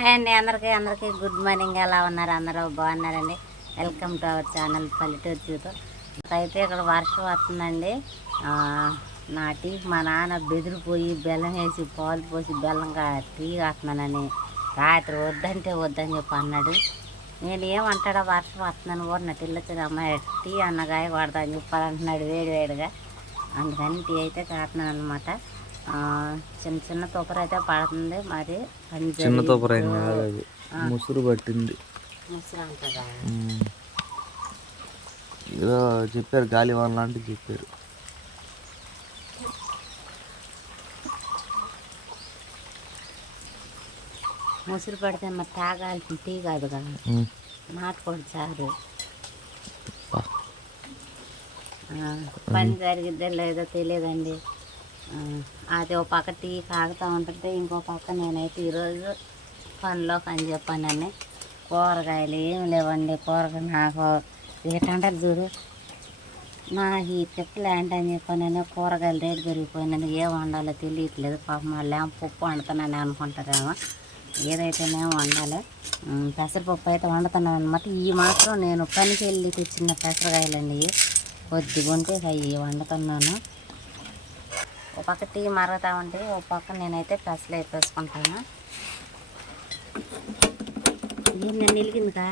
Hi అండి అందరికీ అందరికీ గుడ్ మార్నింగ్. ఎలా ఉన్నారు? అందరూ బాగున్నారండి. వెల్కమ్ టు అవర్ ఛానల్ పల్లెటూరు జీవితం అయితే ఇక్కడ వర్షం వస్తుందండి. నా టీ మా నాన్న బెదిరిపోయి బెల్లం వేసి పాలు పోసి బెల్లం కా- టీ కాస్తున్నానని రాత్రి వద్దంటే వద్దని చెప్పి అన్నాడు. నేను ఏమంటాడో వర్షం వస్తుందని కూడా నా తిల్లొచ్చిన అమ్మాయి టీ అన్నగాయ కొడతా అని చెప్పాలంటున్నాడు వేడి వేడిగా. అందుకని టీ అయితే కాస్తున్నాను అనమాట చిన్న చిన్న తొక్కర అయితే పడుతుంది మరి. చిన్న తోపరైన కాదు అది. ముసురు పట్టింది. ఏదో చెప్పారు గాలి వాన లాంటివి చెప్పారు. ముసురు పడితే మరి తాగాల్సిన టీ కాదు కదా. ఉమ్. నాటుకోడి చారు బా. ఆ, పని జరిగిద్దో లేదో తెలియదండి. అది ఒక పక్క టీ కాగుతూ ఉంటుంటే ఇంకో పక్క నేనైతే ఈరోజు పనిలో పని చెప్పానని కూరగాయలు ఏమి లేవండి కూరగాయలు నాకు ఏంటంటారు చూడు. నా ఈ తిప్పలు ఏంటని చెప్పానని కూరగాయలు రేటు పెరిగిపోయినని ఏం వండాలో తెలియట్లేదు. పాపం వాళ్ళు పప్పు వండుతానని అనుకుంటారేమో. ఏదైతేనేమో వండాలి. పెసరపప్పు అయితే వండుతున్నాను అనమాట ఈ మాత్రం నేను పనికి వెళ్ళి తెచ్చిన పెసరకాయలండి కొద్దిగా ఉంటే అవి వండుతున్నాను. ఒక పక్క టీ మరుగుతా ఉంటే ఒక పక్క నేనైతే పెసలు వేపేసుకుంటాను. ఏం నిలిగిందిగా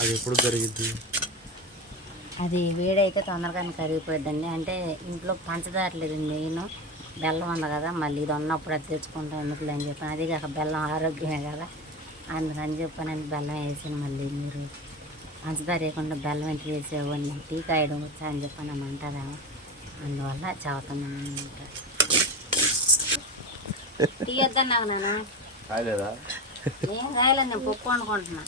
అది ఎప్పుడు జరిగింది అది వేడైతే తొందరగానే కరిగిపోద్దండి అంటే ఇంట్లో పంచదార లేదు మెయిన్. బెల్లం ఉంది కదా మళ్ళీ ఇది ఉన్నప్పుడు అది తెచ్చుకుంటాం. ఎందుకులే అని చెప్పాను అది కాక బెల్లం ఆరోగ్యమే కదా. అందుకని చెప్పాను బెల్లం వేసాను మళ్ళీ. మీరు పంచదార వేయకుండా బెల్లం ఎంత వేసేవాడిని టీ కాయడం వచ్చా అని చెప్పాను అని అంటారేమో అందువల్ల చదువుతున్నాను అనమాట టీ వద్దన్నావు నాన్న? ఏం కాయలేదు నేను పప్పు అనుకుంటున్నా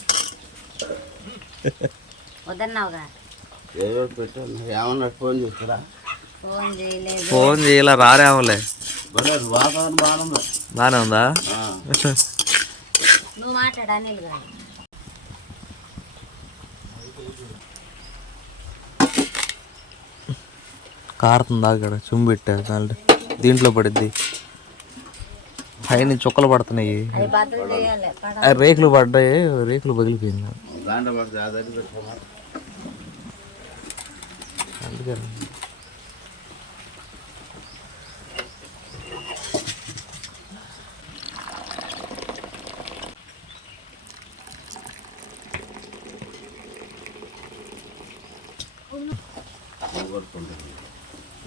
వద్దన్నావుగా? ఏదో పెట్టాను ఏమన్నా ఫోన్ చేస్తారా ఫోన్ చేయలేదు. ఫోన్ చేయాల రారేమలే భలే వాతావరణం బాగుంది బాగానే ఉందా? ఆ, నువ్వు మాట్లాడు అనిల్ గారు. కారుతుందా అక్కడ? చుమ్ము పెట్టా దాంట్లో దీంట్లో పడిద్ది. పైన చుక్కలు పడుతున్నాయి. రేకులు పడ్డాయి రేకులు పగిలిపోయింది దాంట్లో పడితే ఆ దగ్గర పెట్టుకోమా అందుకని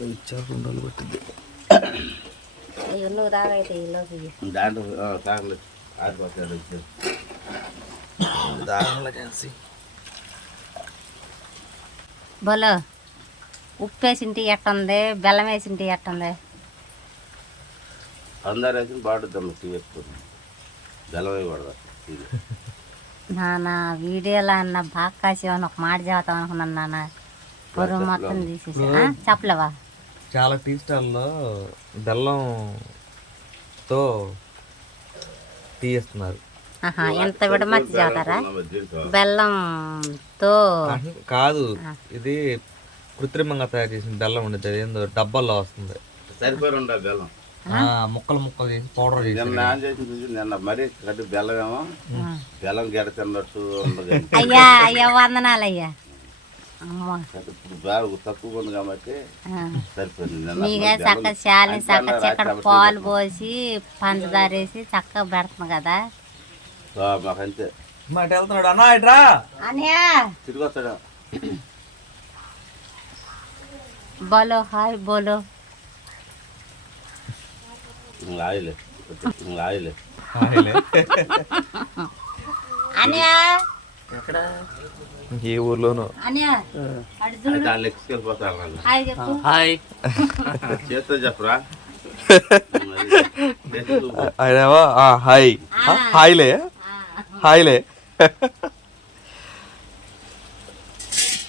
ఇచ్చారు రెండు పట్టింది అయ్యో నువ్వు తాగైతే ఈ లోపు ఇయ్యి. దాంట్లో ఆ, తాగలేదు ఆడిపోతాడు వచ్చారు బోలో ఉప్పు వేసింటి ఎట్టుంది? బెల్లం వేసింటి ఎట్టుంది అందరు వేసి బెల్లం వేయకూడదు వీడియోలో అన్న బాగా కాసేవని ఒక మాట చెబుతాం అనుకున్నాను నాన్న పొరుగు మొత్తం తీసేసి. చెప్పలేవా? చాలా టీ స్టాల్లో బెల్లంతో టీ ఇస్తున్నారు ఆహా ఎంత విడమర్చి దీంట్లో బెల్లంతో. కాదు ఇది కృత్రిమంగా తయారు చేసిన బెల్లం ఉండేది అదేందో డబ్బాల్లో వస్తుంది. సరిపోయి ఉండే బెల్లం. ఆ, ముక్కలు ముక్కలు చేసి పౌడర్ చేసి నిన్న చేసింది చూడు, నిన్న మరీ కట్టి బెల్లం ఏమో బెల్లం గెడ తిన్నట్టు ఉండదు అయ్యా అయ్యా వందనాలు అయ్యా అమ్మా ఇప్పుడు బాగా తక్కువ ఉంది కాబట్టి ఆ. సరిపోయింది. నిన్న మీగా బెల్లం- చక్క చాలి చక్క చక్కడ పాలు పోసి పంచదార వేసి చక్కగా పెడుతుంది కదా. ఆ, మాకంతే మాట వెళ్తున్నాడు అన్నా ఇట్రా. అనియా తిరిగి వస్తాడు? బోలో హాయ్ బోలో ఏ ఊర్లోనూ. హాయ్ చేత్తో చెప్పరా? ఆయనేమో ఆ, హాయ్. ఆ, హాయ్లే హాయ్లే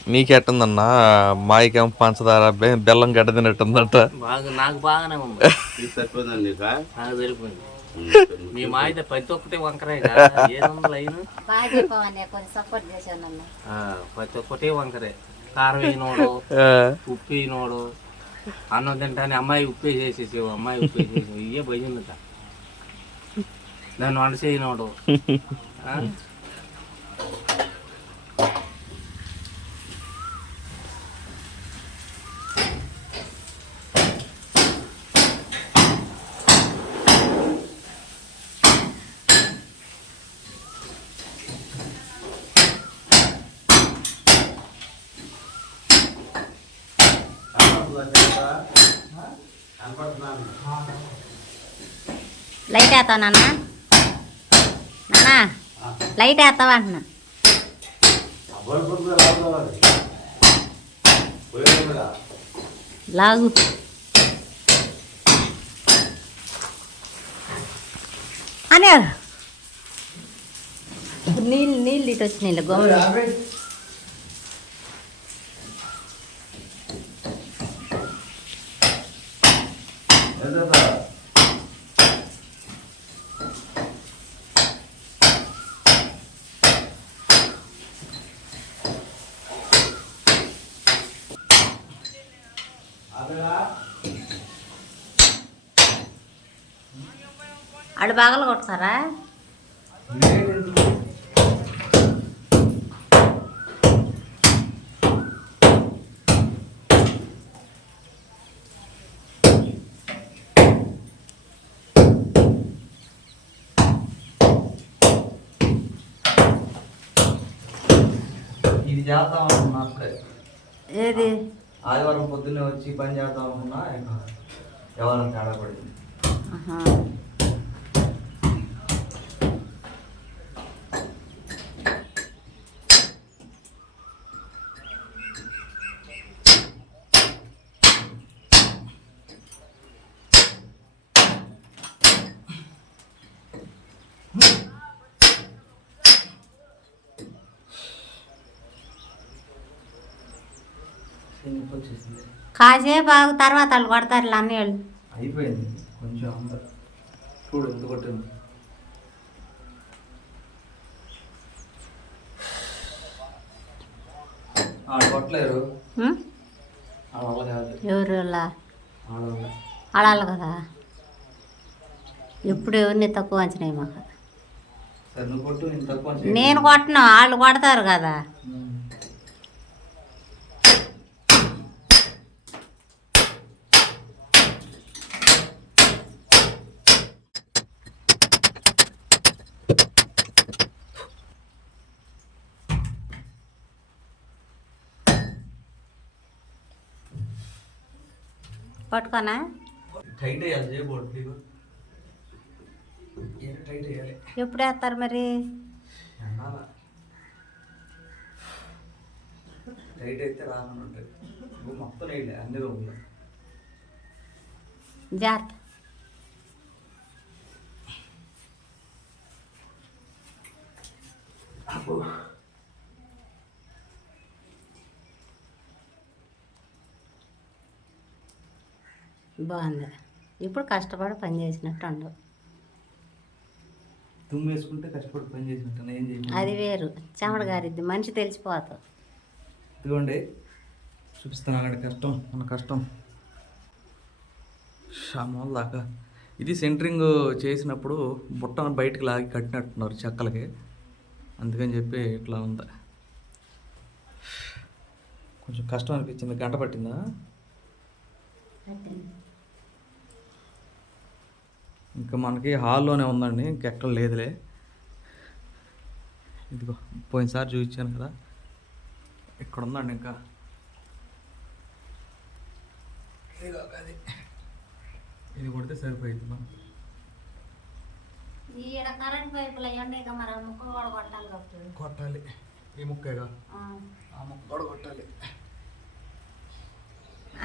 నీకెట్టుందన్నా మాయకేమో పంచదార బెల్లం గడ్డ తినట్టుందంట బాగా నాకు బాగానే ఉంది. సరిపోయిందండి నీకా? సరిపోయింది. మీ మా అయితే ప్రతి ఒక్కటి వంకరే ప్రతి ఒక్కటి వంకరే. కారం వేయనోడు ఉప్పు వేయనోడు అన్నం తింటానే అమ్మాయి ఉప్పు వేసేసేసావు అమ్మాయి ఉప్పు వేసేసావు ఇవే భయముందట దాన్ని వంట చేయనోడు. లైట్ వేస్తావు నాన్న? నాన్న లైట్ వేస్తావా అంటున్నా. లాగు. అనే. నీళ్ళు నీళ్ళు ఇటు వచ్చినాయి నీళ్ళు అడు బాగలు కొడతారా ఇది చేద్దాం అనుకున్నా అప్పుడే ఏది ఆదివారం పొద్దున్నే వచ్చి పని చేద్దాం అనుకున్నా ఇక ఎవరైనా తేడా పడింది కాసేపు ఆగు తర్వాత వాళ్ళు కొడతారు అన్నీ వాళ్ళు అయిపోయింది. కొంచెం చూడు ఎంత కొట్టింది. కొట్టలేరు. ఎవరు ఆడాలి కదా. ఎప్పుడు ఎవరిని తక్కువ అంచనా మాకు. నేను కొట్టను వాళ్ళు కొడతారు కదా. పట్టుకోనా? టైట్ ఎప్పుడు వేస్తారు మరి? ఎండాల టైట్ అయితే రాకుండా ఉంటుంది మొత్తం వేయలే అన్ని రూమ్లో జాగ్రత్త. బాగుంది. ఇప్పుడు కష్టపడి పని చేసినట్టు ఉండవు తుమ్ము వేసుకుంటే కష్టపడి పని చేసినట్టు ఏం అది వేరు. చెమట గారిద్ది. మనిషి తెలిసిపోతావు ఇదిగోండి. చూపిస్తాను అక్కడ కష్టం మన కష్టం. షామాల్ దాకా. ఇది సెంటరింగ్ చేసినప్పుడు బుట్టను బయటకు లాగి కట్టినట్టున్నారు చెక్కలకి. అందుకని చెప్పి ఇట్లా ఉంది. కొంచెం కష్టం అనిపించింది. గంట పట్టిందా? ఇంకా మనకి హాల్లోనే ఉందండి ఇంకెక్కడ లేదులే. ఇదిగో పోయినసారి చూపించాను కదా. ఇక్కడ ఉందండి ఇంకా. అది. ఇది కొడితే సరిపోయింది మనం కొట్టాలి ఈ ముక్కేగా? ఆ ముక్క కూడా కొట్టాలి.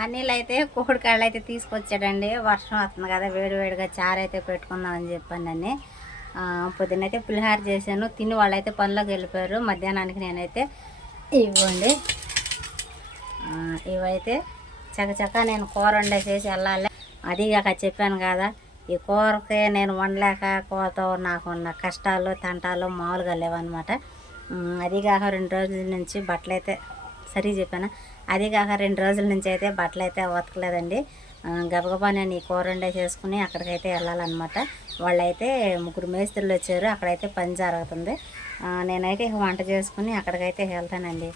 అనిల్ అయితే కోడికాళ్ళు అయితే తీసుకొచ్చాడండి. వర్షం వస్తుంది కదా వేడివేడిగా చారు అయితే పెట్టుకుందామని చెప్పానని పొద్దునైతే పులిహార చేశాను. తిని వాళ్ళైతే పనిలోకి వెళ్ళిపోయారు. మధ్యాహ్నానికి నేనైతే ఇవ్వండి. ఇవైతే చకచక నేను కూర వండేసేసి వెళ్ళాలి. అది కాక చెప్పాను కదా ఈ కూరకి నేను వండలేక కూరతో నాకు ఉన్న కష్టాలు తంటాలు మామూలుగా లేవన్నమాట. అది కాక రెండు రోజుల నుంచి బట్టలు సరే చెప్పాను? అదే కాక రెండు రోజుల నుంచి అయితే బట్టలు అయితే ఉతకలేదండి గబగబా నేను ఈ కూర వండే చేసుకుని అక్కడికైతే వెళ్ళాలన్నమాట. వాళ్ళైతే ముగ్గురు మేస్త్రులు వచ్చారు. అక్కడైతే పని జరుగుతుంది. నేనైతే వంట చేసుకుని అక్కడికైతే వెళ్తానండి.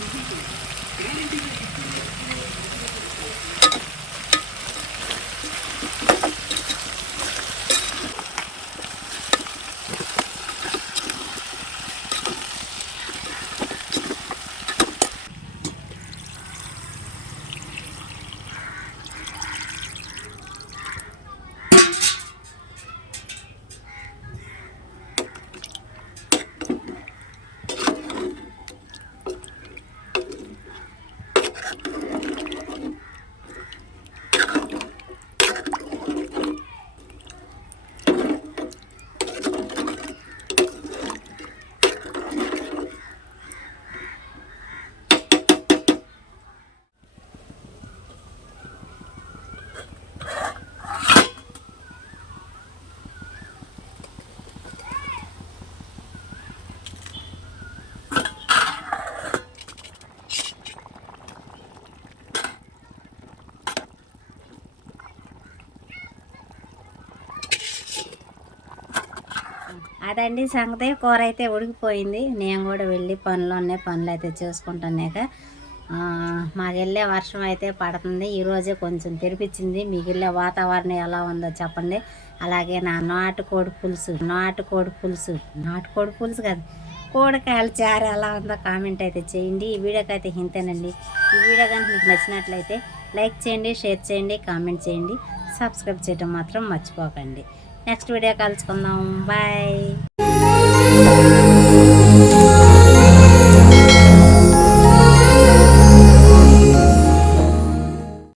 Thank you. అదండి సంగతి. కూర అయితే ఉడికిపోయింది. నేను కూడా వెళ్ళి పనులోనే పనులు అయితే చేసుకుంటానేక మాకు వెళ్ళే వర్షం అయితే పడుతుంది. ఈరోజే కొంచెం తెరిపించింది. మిగిలిన వాతావరణం ఎలా ఉందో చెప్పండి. అలాగే నా నాటుకోడి పులుసు. నాటుకోడి పులుసు. నాటుకోడి పులుసు కాదు. కోడికాయల చారు ఎలా ఉందో కామెంట్ అయితే చేయండి. ఈ వీడియోకి అయితే ఇంతేనండి. ఈ వీడియో కనుక మీకు నచ్చినట్లయితే లైక్ చేయండి షేర్ చేయండి కామెంట్ చేయండి. సబ్స్క్రైబ్ చేయడం మాత్రం మర్చిపోకండి. నెక్స్ట్ వీడియో కలుసుకుందాం. బాయ్.